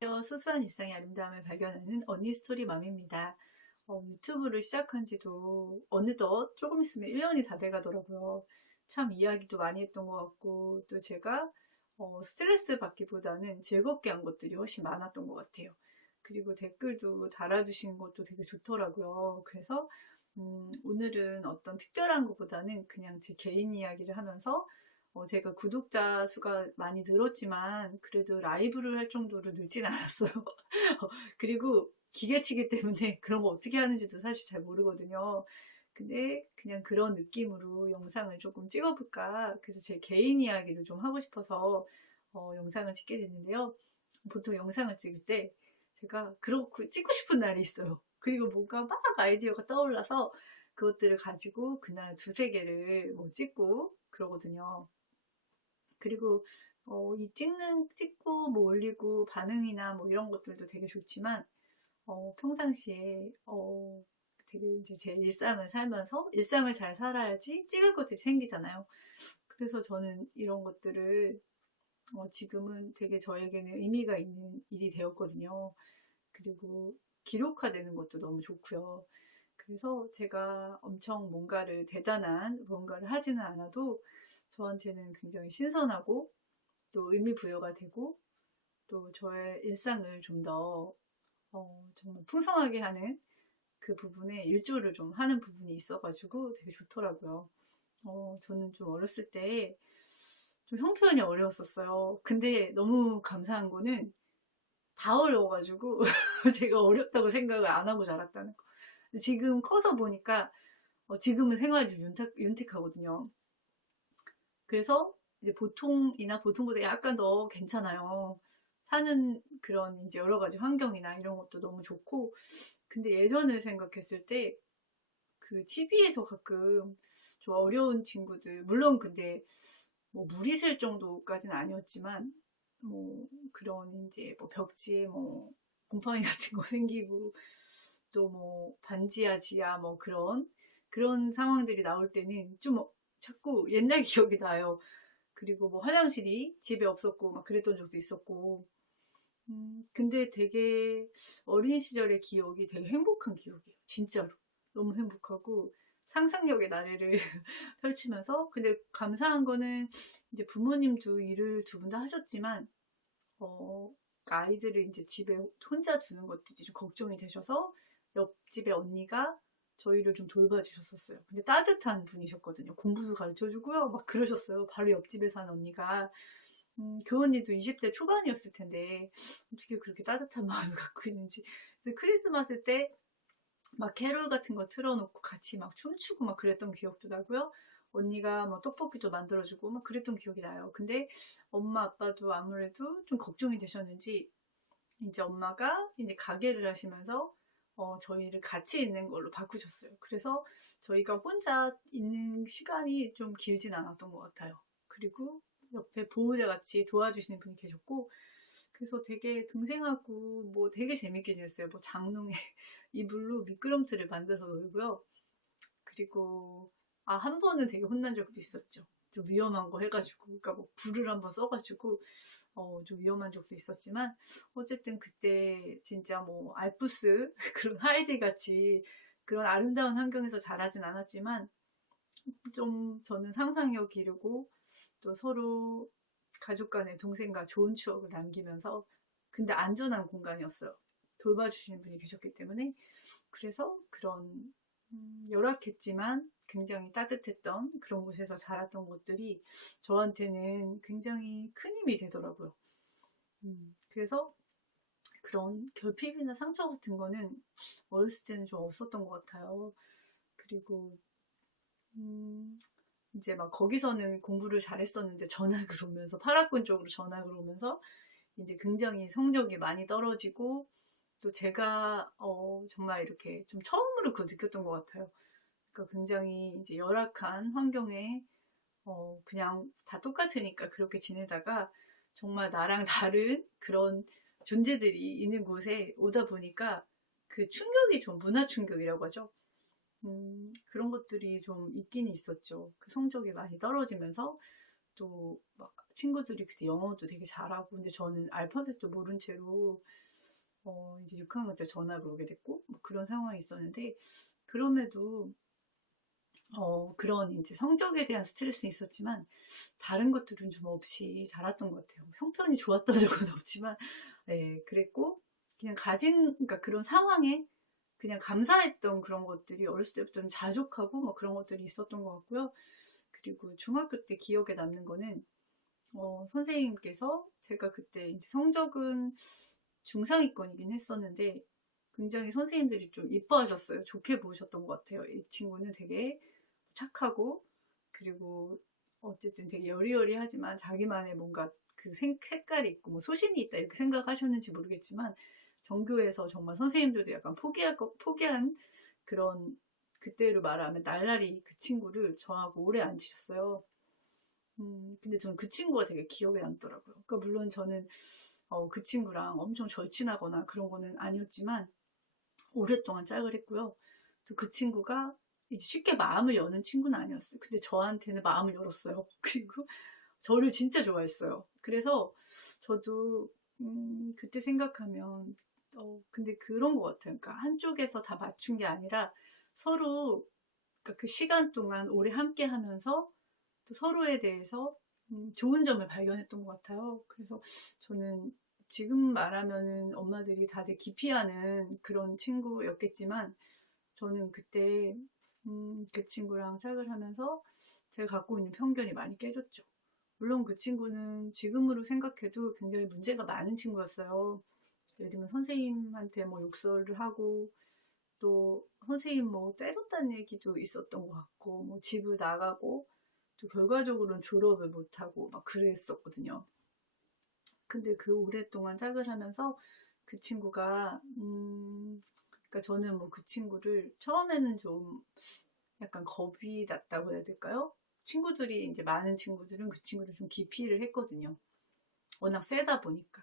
소소한 일상의 아름다움을 발견하는 언니 스토리 맘입니다. 유튜브를 시작한 지도 어느덧 조금 있으면 1년이 다 돼가더라고요. 참 이야기도 많이 했던 것 같고, 또 제가 스트레스 받기보다는 즐겁게 한 것들이 훨씬 많았던 것 같아요. 그리고 댓글도 달아주신 것도 되게 좋더라고요. 그래서 오늘은 어떤 특별한 것보다는 그냥 제 개인 이야기를 하면서 제가 구독자 수가 많이 늘었지만 그래도 라이브를 할 정도로 늘진 않았어요. 그리고 기계치기 때문에 그런 거 어떻게 하는지도 사실 잘 모르거든요. 근데 그냥 그런 느낌으로 영상을 조금 찍어볼까. 그래서 제 개인 이야기를 좀 하고 싶어서 영상을 찍게 됐는데요. 보통 영상을 찍을 때 제가 그렇고 찍고 싶은 날이 있어요. 그리고 뭔가 막 아이디어가 떠올라서 그것들을 가지고 그날 두세 개를 뭐 찍고 그러거든요. 그리고 이 찍고 뭐 올리고 반응이나 뭐 이런 것들도 되게 좋지만 평상시에 되게 이제 제 일상을 살면서 일상을 잘 살아야지 찍을 것들이 생기잖아요. 그래서 저는 이런 것들을 지금은 되게 저에게는 의미가 있는 일이 되었거든요. 그리고 기록화되는 것도 너무 좋고요. 그래서 제가 엄청 뭔가를 대단한 뭔가를 하지는 않아도 저한테는 굉장히 신선하고 또 의미 부여가 되고 또 저의 일상을 좀 더 정말 풍성하게 하는 그 부분에 일조를 좀 하는 부분이 있어가지고 되게 좋더라고요. 저는 좀 어렸을 때 좀 형편이 어려웠었어요. 근데 너무 감사한 거는 다 어려워가지고 제가 어렵다고 생각을 안 하고 자랐다는 거. 지금 커서 보니까 지금은 생활이 좀 윤택하거든요. 그래서 이제 보통이나 보통보다 약간 더 괜찮아요. 사는 그런 이제 여러 가지 환경이나 이런 것도 너무 좋고, 근데 예전을 생각했을 때 그 TV에서 가끔 좀 어려운 친구들, 물론 근데 뭐 물이 셀 정도까지는 아니었지만, 뭐 그런 이제 뭐 벽지에 뭐 곰팡이 같은 거 생기고, 또 뭐 반지하 지하 뭐 그런 상황들이 나올 때는 좀 자꾸 옛날 기억이 나요. 그리고 뭐 화장실이 집에 없었고 막 그랬던 적도 있었고. 근데 되게 어린 시절의 기억이 되게 행복한 기억이에요. 진짜로. 너무 행복하고 상상력의 나래를 펼치면서 근데 감사한 거는 이제 부모님도 일을 두 분 다 하셨지만 어, 아이들을 이제 집에 혼자 두는 것도 이제 좀 걱정이 되셔서 옆집에 언니가 저희를 좀 돌봐주셨었어요. 근데 따뜻한 분이셨거든요. 공부도 가르쳐주고요. 막 그러셨어요. 바로 옆집에 사는 언니가. 그 언니도 20대 초반이었을 텐데 어떻게 그렇게 따뜻한 마음을 갖고 있는지. 그래서 크리스마스 때 막 캐롤 같은 거 틀어놓고 같이 막 춤추고 막 그랬던 기억도 나고요. 언니가 뭐 떡볶이도 만들어주고 막 그랬던 기억이 나요. 근데 엄마 아빠도 아무래도 좀 걱정이 되셨는지 이제 엄마가 이제 가게를 하시면서 저희를 같이 있는 걸로 바꾸셨어요. 그래서 저희가 혼자 있는 시간이 좀 길진 않았던 것 같아요. 그리고 옆에 보호자 같이 도와주시는 분이 계셨고 그래서 되게 동생하고 뭐 되게 재밌게 지냈어요. 뭐 장롱에 이불로 미끄럼틀을 만들어서 놀고요. 그리고 한 번은 되게 혼난 적도 있었죠. 좀 위험한 거 해가지고 그러니까 뭐 불을 한번 써가지고 좀 위험한 적도 있었지만 어쨌든 그때 진짜 뭐 알프스 그런 하이드 같이 그런 아름다운 환경에서 자라진 않았지만 좀 저는 상상력 기르고 또 서로 가족 간의 동생과 좋은 추억을 남기면서 근데 안전한 공간이었어요. 돌봐주시는 분이 계셨기 때문에 그래서 그런 열악했지만 굉장히 따뜻했던 그런 곳에서 자랐던 것들이 저한테는 굉장히 큰 힘이 되더라고요. 그래서 그런 결핍이나 상처 같은 거는 어렸을 때는 좀 없었던 것 같아요. 그리고 이제 막 거기서는 공부를 잘했었는데 전학을 오면서 파라군 쪽으로 전학을 오면서 이제 굉장히 성적이 많이 떨어지고 또 제가 정말 이렇게 좀 처음으로 그걸 느꼈던 것 같아요. 그러니까 굉장히 이제 열악한 환경에 그냥 다 똑같으니까 그렇게 지내다가 정말 나랑 다른 그런 존재들이 있는 곳에 오다 보니까 그 충격이 좀 문화 충격이라고 하죠. 그런 것들이 좀 있긴 있었죠. 그 성적이 많이 떨어지면서 또 막 친구들이 그때 영어도 되게 잘하고, 근데 저는 알파벳도 모른 채로 이제 6학년 때 전학을 오게 됐고 뭐 그런 상황이 있었는데, 그럼에도 그런 이제 성적에 대한 스트레스는 있었지만 다른 것들은 좀 없이 자랐던 것 같아요. 형편이 좋았던 적은 없지만, 예, 그랬고 그냥 그러니까 그런 상황에 그냥 감사했던 그런 것들이 어렸을 때부터는 자족하고 뭐 그런 것들이 있었던 것 같고요. 그리고 중학교 때 기억에 남는 거는 선생님께서, 제가 그때 이제 성적은 중상위권이긴 했었는데 굉장히 선생님들이 좀 이뻐하셨어요. 좋게 보셨던 것 같아요. 이 친구는 되게 착하고, 그리고 어쨌든 되게 여리여리하지만 자기만의 뭔가 그 색깔이 있고 뭐 소신이 있다 이렇게 생각하셨는지 모르겠지만, 전교에서 정말 선생님들도 약간 포기한 그런, 그때로 말하면 날라리 그 친구를 저하고 오래 앉히셨어요. 근데 저는 그 친구가 되게 기억에 남더라고요. 그러니까 물론 저는 그 친구랑 엄청 절친하거나 그런 거는 아니었지만 오랫동안 짝을 했고요. 또 그 친구가 이제 쉽게 마음을 여는 친구는 아니었어요. 근데 저한테는 마음을 열었어요. 그리고 저를 진짜 좋아했어요. 그래서 저도 그때 생각하면 근데 그런 것 같아요. 그러니까 한쪽에서 다 맞춘 게 아니라 서로, 그러니까 그 시간 동안 오래 함께 하면서 또 서로에 대해서 좋은 점을 발견했던 것 같아요. 그래서 저는 지금 말하면은 엄마들이 다들 기피하는 그런 친구였겠지만, 저는 그때 그 친구랑 짝을 하면서 제가 갖고 있는 편견이 많이 깨졌죠. 물론 그 친구는 지금으로 생각해도 굉장히 문제가 많은 친구였어요. 예를 들면 선생님한테 뭐 욕설을 하고, 또 선생님 뭐 때렸다는 얘기도 있었던 것 같고, 뭐 집을 나가고, 또 결과적으로는 졸업을 못하고 막 그랬었거든요. 근데 그 오랫동안 짝을 하면서 그 친구가 그러니까 저는 뭐 그 친구를 처음에는 좀 약간 겁이 났다고 해야 될까요? 친구들이 이제 많은 친구들은 그 친구를 좀 기피를 했거든요. 워낙 세다 보니까.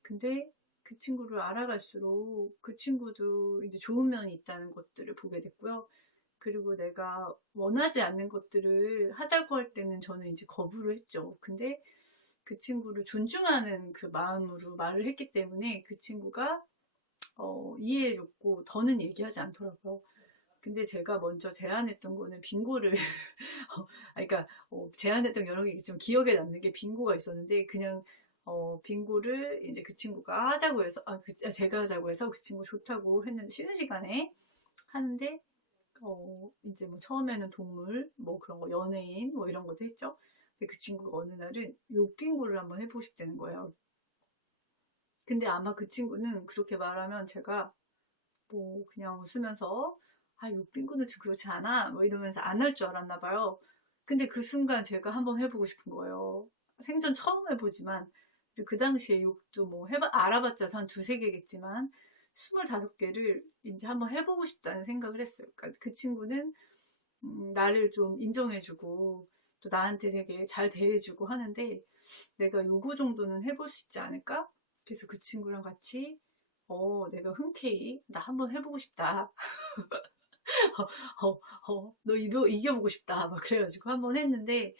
근데 그 친구를 알아갈수록 그 친구도 이제 좋은 면이 있다는 것들을 보게 됐고요. 그리고 내가 원하지 않는 것들을 하자고 할 때는 저는 이제 거부를 했죠. 근데 그 친구를 존중하는 그 마음으로 말을 했기 때문에 그 친구가 이해해줬고 더는 얘기하지 않더라고요. 근데 제가 먼저 제안했던 거는 빙고를 그러니까 제안했던 여러 개 있지만 기억에 남는 게 빙고가 있었는데, 그냥 빙고를 이제 그 친구가 하자고 해서 제가 하자고 해서 그 친구 좋다고 했는데, 쉬는 시간에 하는데 이제 뭐 처음에는 동물 뭐 그런 거, 연예인 뭐 이런 것도 했죠. 근데 그 친구가 어느 날은 욕빙고를 한번 해보고 싶다는 거예요. 근데 아마 그 친구는 그렇게 말하면 제가 뭐 그냥 웃으면서 욕빙고는 좀 그렇지 않아 뭐 이러면서 안 할 줄 알았나 봐요. 근데 그 순간 제가 한번 해보고 싶은 거예요. 생전 처음 해보지만, 그 당시에 욕도 뭐 알아봤자 한 두세 개겠지만 25개를 이제 한번 해보고 싶다는 생각을 했어요. 그러니까 그 친구는 나를 좀 인정해주고 또 나한테 되게 잘 대해주고 하는데, 내가 요거 정도는 해볼 수 있지 않을까? 그래서 그 친구랑 같이 내가 흔쾌히 나 한번 해보고 싶다. 너 이겨보고 싶다. 막 그래가지고 한번 했는데,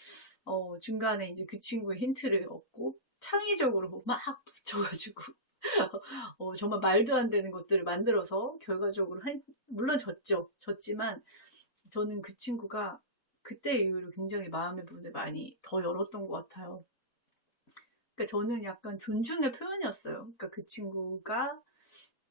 중간에 이제 그 친구의 힌트를 얻고 창의적으로 막 붙여가지고 정말 말도 안 되는 것들을 만들어서 결과적으로 물론 졌지만 저는 그 친구가 그때 이후로 굉장히 마음의 문을 많이 더 열었던 것 같아요. 그러니까 저는 약간 존중의 표현이었어요. 그러니까 그 친구가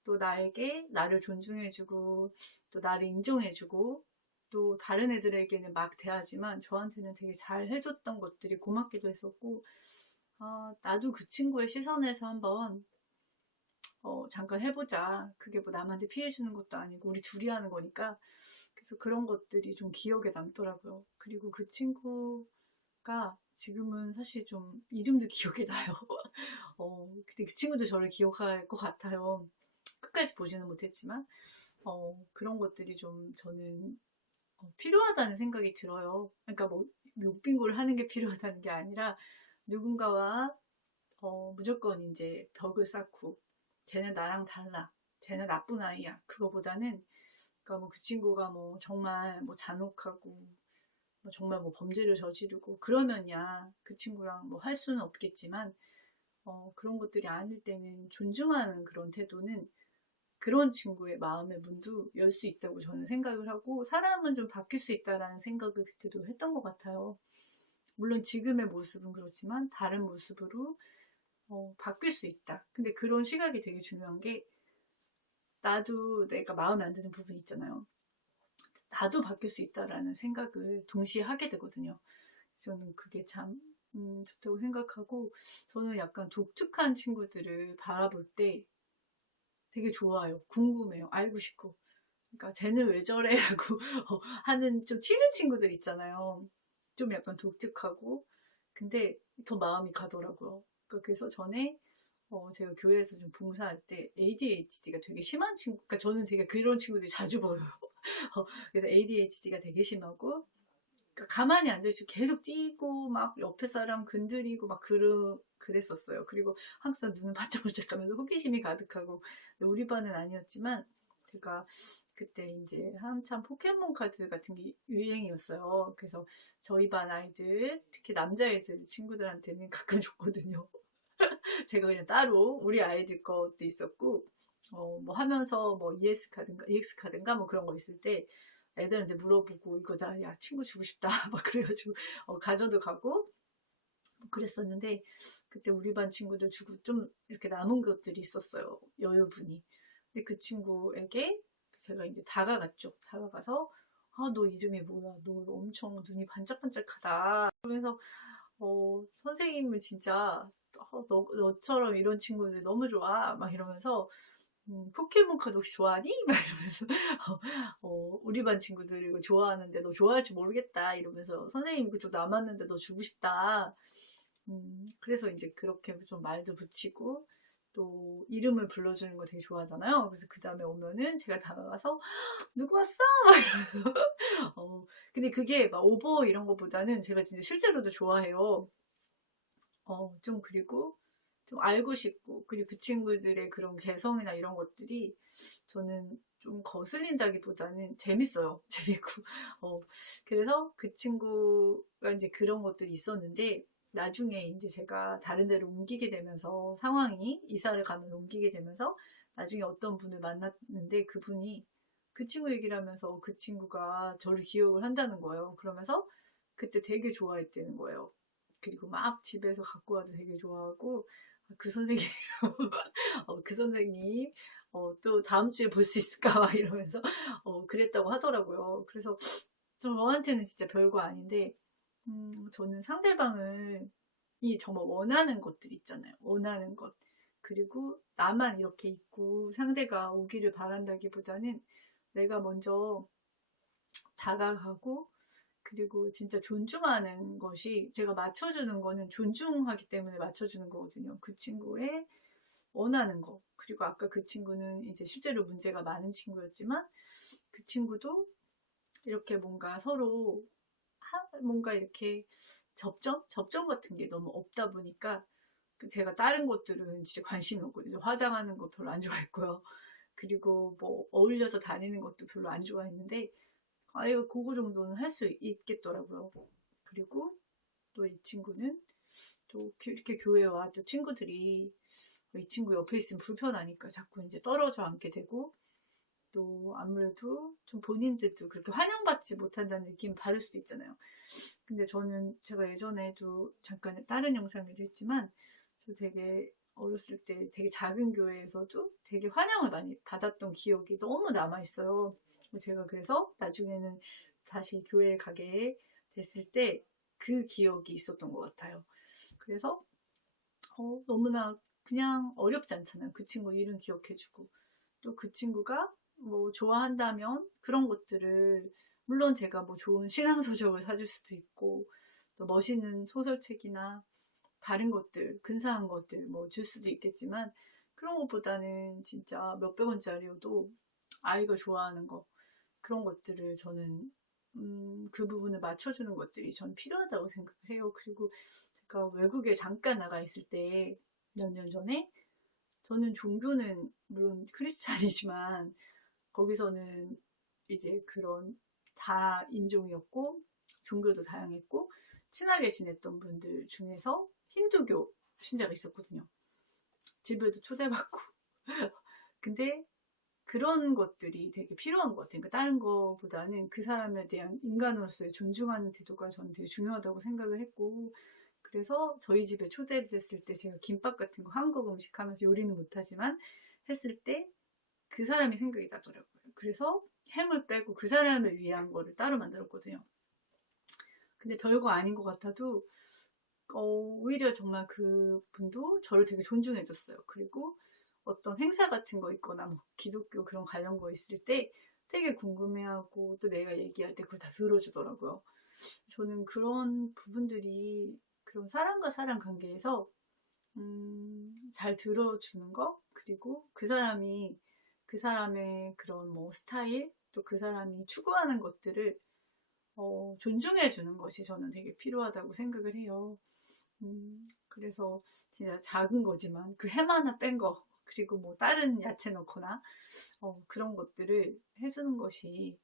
또 나에게 나를 존중해주고 또 나를 인정해주고, 또 다른 애들에게는 막 대하지만 저한테는 되게 잘 해줬던 것들이 고맙기도 했었고, 나도 그 친구의 시선에서 한번 잠깐 해보자. 그게 뭐 남한테 피해주는 것도 아니고 우리 둘이 하는 거니까. 그래서 그런 것들이 좀 기억에 남더라고요. 그리고 그 친구가 지금은 사실 좀 이름도 기억이 나요. 근데 그 친구도 저를 기억할 것 같아요. 끝까지 보지는 못했지만 그런 것들이 좀 저는 필요하다는 생각이 들어요. 그러니까 뭐 욕빙고를 하는 게 필요하다는 게 아니라, 누군가와 무조건 이제 벽을 쌓고 쟤는 나랑 달라, 쟤는 나쁜 아이야, 그거보다는, 그러니까 뭐 그 친구가 뭐 정말 뭐 잔혹하고 뭐 정말 뭐 범죄를 저지르고 그러면야 그 친구랑 뭐 할 수는 없겠지만 그런 것들이 아닐 때는 존중하는 그런 태도는 그런 친구의 마음의 문도 열 수 있다고 저는 생각을 하고, 사람은 좀 바뀔 수 있다라는 생각을 그때도 했던 것 같아요. 물론 지금의 모습은 그렇지만 다른 모습으로 바뀔 수 있다. 근데 그런 시각이 되게 중요한 게, 나도 내가 마음에 안 드는 부분이 있잖아요. 나도 바뀔 수 있다라는 생각을 동시에 하게 되거든요. 저는 그게 참 좋다고 생각하고, 저는 약간 독특한 친구들을 바라볼 때 되게 좋아요. 궁금해요. 알고 싶고. 그러니까 쟤는 왜 저래? 라고 하는 좀 튀는 친구들 있잖아요. 좀 약간 독특하고. 근데 더 마음이 가더라고요. 그러니까 그래서 전에 제가 교회에서 좀 봉사할 때 ADHD가 되게 심한 친구, 그러니까 저는 되게 그런 친구들이 자주 보여요. 그래서 ADHD가 되게 심하고, 그러니까 가만히 앉아있지 계속 뛰고 막 옆에 사람 건드리고 막 그랬었어요. 그리고 항상 눈을 반짝반짝하면서 호기심이 가득하고. 우리 반은 아니었지만 제가 그때 이제 한참 포켓몬 카드 같은 게 유행이었어요. 그래서 저희 반 아이들, 특히 남자애들 친구들한테는 가끔 줬거든요. 제가 그냥 따로 우리 아이들 것도 있었고, 뭐 하면서 뭐 ES 카드인가 EX 카드인가 뭐 그런 거 있을 때 애들한테 물어보고, 이거 야 친구 주고 싶다 막 그래가지고 가져도 가고 뭐 그랬었는데, 그때 우리 반 친구들 주고 좀 이렇게 남은 것들이 있었어요, 여유분이. 근데 그 친구에게 제가 이제 다가갔죠. 다가가서, 아, 너 이름이 뭐야? 너 엄청 눈이 반짝반짝하다. 그러면서 선생님은 진짜 너처럼 이런 친구들 너무 좋아 막 이러면서, 포켓몬 카드 혹시 좋아하니? 막 이러면서 우리 반 친구들 이거 좋아하는데 너 좋아할지 모르겠다 이러면서, 선생님 이거 좀 남았는데 너 주고 싶다. 그래서 이제 그렇게 좀 말도 붙이고, 또 이름을 불러주는 거 되게 좋아하잖아요. 그래서 그 다음에 오면은 제가 다가가서 누구 왔어? 막 이러면서 근데 그게 막 오버 이런 거보다는 제가 진짜 실제로도 좋아해요. 좀, 그리고 좀 알고 싶고, 그리고 그 친구들의 그런 개성이나 이런 것들이 저는 좀 거슬린다기보다는 재밌어요. 재밌고. 그래서 그 친구가 이제 그런 것들이 있었는데, 나중에 이제 제가 다른 데로 옮기게 되면서, 상황이 이사를 가면서 옮기게 되면서 나중에 어떤 분을 만났는데, 그분이 그 친구 얘기를 하면서 그 친구가 저를 기억을 한다는 거예요. 그러면서 그때 되게 좋아했다는 거예요. 그리고 막 집에서 갖고 와도 되게 좋아하고, 그 선생님, 그 선생님, 또 다음 주에 볼 수 있을까? 막 이러면서, 그랬다고 하더라고요. 그래서 저한테는 진짜 별거 아닌데, 저는 상대방을, 이 정말 원하는 것들 있잖아요. 원하는 것. 그리고 나만 이렇게 있고 상대가 오기를 바란다기보다는 내가 먼저 다가가고, 그리고 진짜 존중하는 것이, 제가 맞춰주는 거는 존중하기 때문에 맞춰주는 거거든요. 그 친구의 원하는 거. 그리고 아까 그 친구는 이제 실제로 문제가 많은 친구였지만, 그 친구도 이렇게 뭔가 서로 뭔가 이렇게 접점 같은 게 너무 없다 보니까, 제가 다른 것들은 진짜 관심이 없거든요. 화장하는 거 별로 안 좋아했고요. 그리고 뭐 어울려서 다니는 것도 별로 안 좋아했는데, 이거 그거 정도는 할 수 있겠더라고요. 그리고 또 이 친구는 또 이렇게 교회에 와, 또 친구들이 이 친구 옆에 있으면 불편하니까 자꾸 이제 떨어져 앉게 되고, 또 아무래도 좀 본인들도 그렇게 환영받지 못한다는 느낌 받을 수도 있잖아요. 근데 저는, 제가 예전에도 잠깐 다른 영상을 했지만, 저 되게 어렸을 때 되게 작은 교회에서도 되게 환영을 많이 받았던 기억이 너무 남아있어요. 제가 그래서 나중에는 다시 교회에 가게 됐을 때 그 기억이 있었던 것 같아요. 그래서 너무나 그냥 어렵지 않잖아요. 그 친구 이름 기억해주고, 또 그 친구가 뭐 좋아한다면 그런 것들을, 물론 제가 뭐 좋은 신앙서적을 사줄 수도 있고, 또 멋있는 소설책이나 다른 것들, 근사한 것들 뭐 줄 수도 있겠지만, 그런 것보다는 진짜 몇백 원짜리여도 아이가 좋아하는 거, 그런 것들을 저는 그 부분을 맞춰주는 것들이 전 필요하다고 생각을 해요. 그리고 제가 외국에 잠깐 나가 있을 때, 몇 년 전에, 저는 종교는 물론 크리스찬이지만 거기서는 이제 그런 다 인종이었고, 종교도 다양했고 친하게 지냈던 분들 중에서 힌두교 신자가 있었거든요. 집에도 초대받고 근데 그런 것들이 되게 필요한 것 같아요. 그러니까 다른 거보다는 그 사람에 대한 인간으로서의 존중하는 태도가 저는 되게 중요하다고 생각을 했고, 그래서 저희 집에 초대를 했을 때 제가 김밥 같은 거 한국 음식 하면서 요리는 못하지만 했을 때 그 사람이 생각이 나더라고요. 그래서 햄을 빼고 그 사람을 위한 거를 따로 만들었거든요. 근데 별거 아닌 것 같아도 오히려 정말 그 분도 저를 되게 존중해 줬어요. 그리고 어떤 행사 같은 거 있거나 뭐 기독교 그런 관련 거 있을 때 되게 궁금해하고 또 내가 얘기할 때 그걸 다 들어주더라고요. 저는 그런 부분들이 그런 사람과 사람 관계에서 잘 들어주는 거, 그리고 그 사람이 그 사람의 그런 뭐 스타일, 또 그 사람이 추구하는 것들을 존중해 주는 것이 저는 되게 필요하다고 생각을 해요. 그래서 진짜 작은 거지만 그 햄 하나 뺀 거, 그리고 뭐 다른 야채 넣거나 그런 것들을 해주는 것이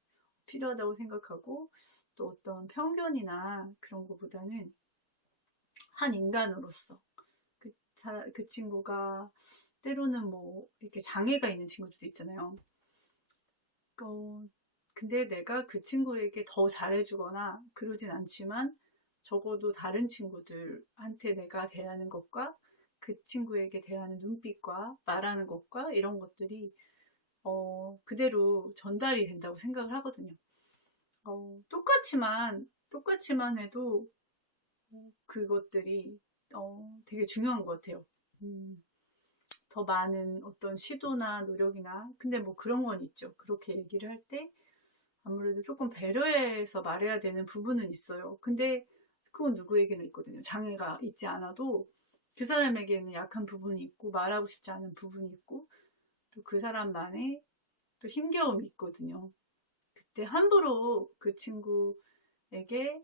필요하다고 생각하고, 또 어떤 편견이나 그런 것보다는 한 인간으로서 그 친구가 때로는 뭐 이렇게 장애가 있는 친구들도 있잖아요. 근데 내가 그 친구에게 더 잘해주거나 그러진 않지만 적어도 다른 친구들한테 내가 대하는 것과 그 친구에게 대하는 눈빛과 말하는 것과 이런 것들이 그대로 전달이 된다고 생각을 하거든요. 똑같이만 해도 그것들이 되게 중요한 것 같아요. 더 많은 어떤 시도나 노력이나, 근데 뭐 그런 건 있죠. 그렇게 얘기를 할 때 아무래도 조금 배려해서 말해야 되는 부분은 있어요. 근데 그건 누구에게나 있거든요. 장애가 있지 않아도 그 사람에게는 약한 부분이 있고 말하고 싶지 않은 부분이 있고 또 그 사람만의 또 힘겨움이 있거든요. 그때 함부로 그 친구에게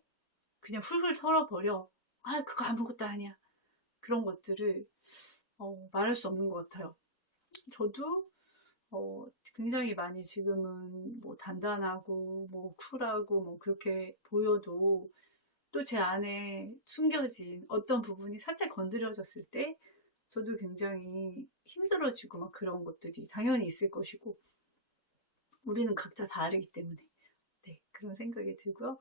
그냥 훌훌 털어버려. 아, 그거 아무것도 아니야. 그런 것들을 말할 수 없는 것 같아요. 저도 굉장히 많이 지금은 뭐 단단하고 뭐 쿨하고 뭐 그렇게 보여도 또 제 안에 숨겨진 어떤 부분이 살짝 건드려졌을 때 저도 굉장히 힘들어지고 막 그런 것들이 당연히 있을 것이고, 우리는 각자 다르기 때문에 네, 그런 생각이 들고요.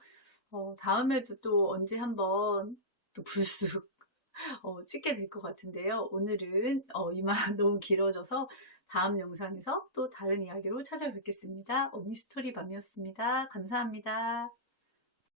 다음에도 또 언제 한번 또 불쑥 찍게 될 것 같은데요. 오늘은 이만 너무 길어져서 다음 영상에서 또 다른 이야기로 찾아뵙겠습니다. 언니 스토리 밤이었습니다. 감사합니다.